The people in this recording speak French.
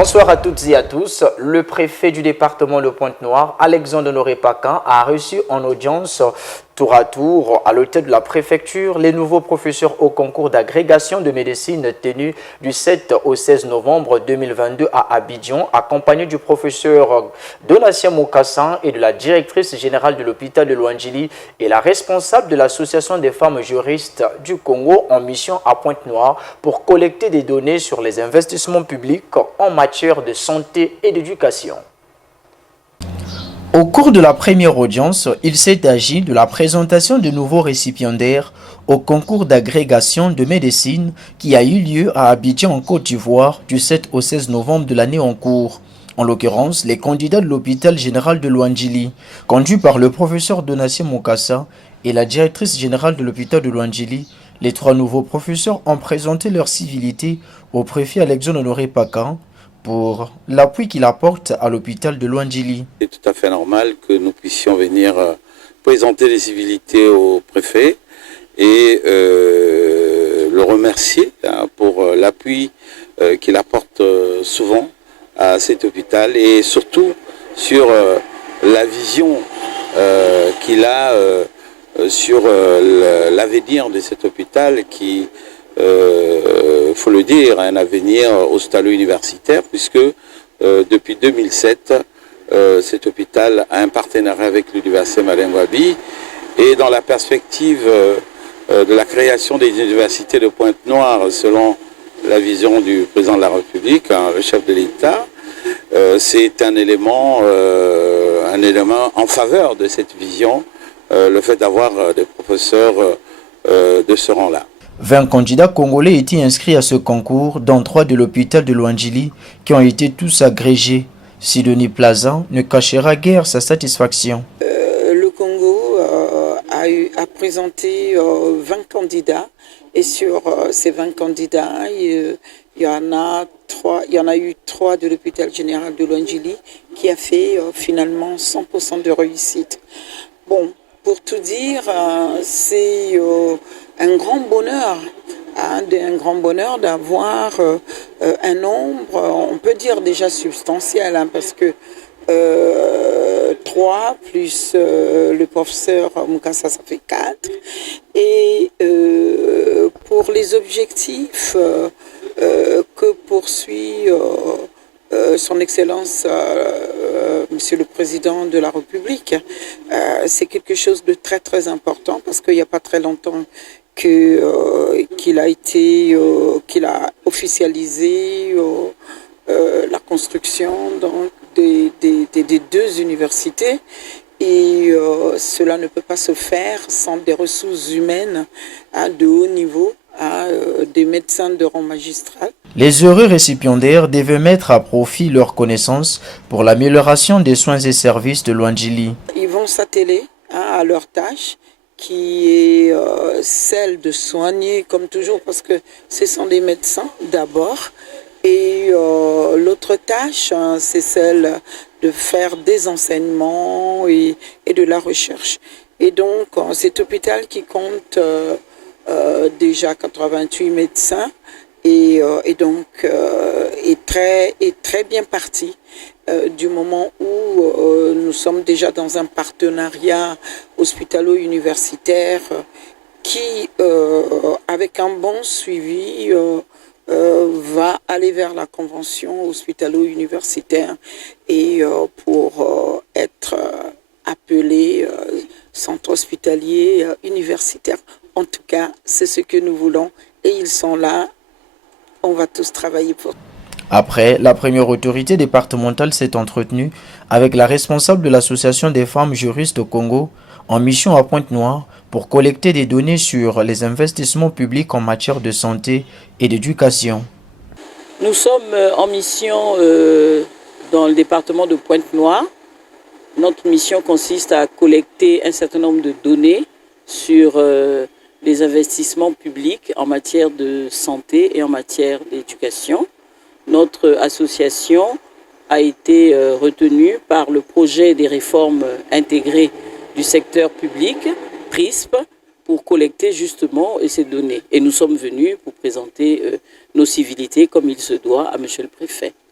Bonsoir à toutes et à tous. Le préfet du département de Pointe-Noire, Alexandre Honoré Paquin, a reçu en audience tour à tour à l'hôtel de la préfecture les nouveaux professeurs au concours d'agrégation de médecine tenu du 7 au 16 novembre 2022 à Abidjan, accompagnés du professeur Donatien Mokassan et de la directrice générale de l'hôpital de Luandjili et la responsable de l'association des femmes juristes du Congo en mission à Pointe-Noire pour collecter des données sur les investissements publics en matière de santé et d'éducation. Au cours de la première audience, il s'est agi de la présentation de nouveaux récipiendaires au concours d'agrégation de médecine qui a eu lieu à Abidjan en Côte d'Ivoire du 7 au 16 novembre de l'année en cours. En l'occurrence, les candidats de l'hôpital général de Luandjili, conduits par le professeur Donatien Mokassa et la directrice générale de l'hôpital de Luandjili, les trois nouveaux professeurs ont présenté leur civilité au préfet Alexandre Honoré Paquin pour l'appui qu'il apporte à l'hôpital de Luandjili. C'est tout à fait normal que nous puissions venir présenter les civilités au préfet et le remercier pour l'appui qu'il apporte souvent à cet hôpital et surtout sur la vision qu'il a sur l'avenir de cet hôpital qui, faut le dire, a un avenir hospitalo-universitaire puisque depuis 2007, cet hôpital a un partenariat avec l'Université Madeleine Wabi et dans la perspective de la création des universités de Pointe-Noire selon la vision du président de la République, le chef de l'État, c'est un élément en faveur de cette vision, le fait d'avoir des professeurs de ce rang-là. 20 candidats congolais étaient inscrits à ce concours, dont 3 de l'hôpital de Luandjili, qui ont été tous agrégés. Sidonie Plaza ne cachera guère sa satisfaction. Le Congo a présenté 20 candidats et sur ces 20 candidats, il y en a eu 3 de l'hôpital général de Luandjili qui a fait finalement 100% de réussite. Bon, pour tout dire, c'est un grand bonheur. Un grand bonheur d'avoir un nombre, on peut dire déjà substantiel, parce que 3 plus le professeur Mukasa, ça fait 4. Et pour les objectifs que poursuit son Excellence, Monsieur le Président de la République, c'est quelque chose de très très important parce qu'il n'y a pas très longtemps qu'il a officialisé la construction donc, des 2 universités et cela ne peut pas se faire sans des ressources humaines de haut niveau, des médecins de rang magistral. Les heureux récipiendaires devaient mettre à profit leurs connaissances pour l'amélioration des soins et services de Luandjili. Ils vont s'atteler à leur tâche, qui est celle de soigner comme toujours parce que ce sont des médecins d'abord et l'autre tâche c'est celle de faire des enseignements et de la recherche. Et donc cet hôpital qui compte déjà 88 médecins et donc est très bien parti du moment où nous sommes déjà dans un partenariat hospitalo-universitaire qui, avec un bon suivi, va aller vers la convention hospitalo-universitaire et pour être appelé centre hospitalier universitaire. En tout cas, c'est ce que nous voulons et ils sont là. On va tous travailler pour. Après, la première autorité départementale s'est entretenue avec la responsable de l'association des femmes juristes au Congo en mission à Pointe-Noire pour collecter des données sur les investissements publics en matière de santé et d'éducation. Nous sommes en mission dans le département de Pointe-Noire. Notre mission consiste à collecter un certain nombre de données sur les investissements publics en matière de santé et en matière d'éducation. Notre association a été retenue par le projet des réformes intégrées du secteur public, PRISP, pour collecter justement ces données. Et nous sommes venus pour présenter nos civilités comme il se doit à Monsieur le Préfet.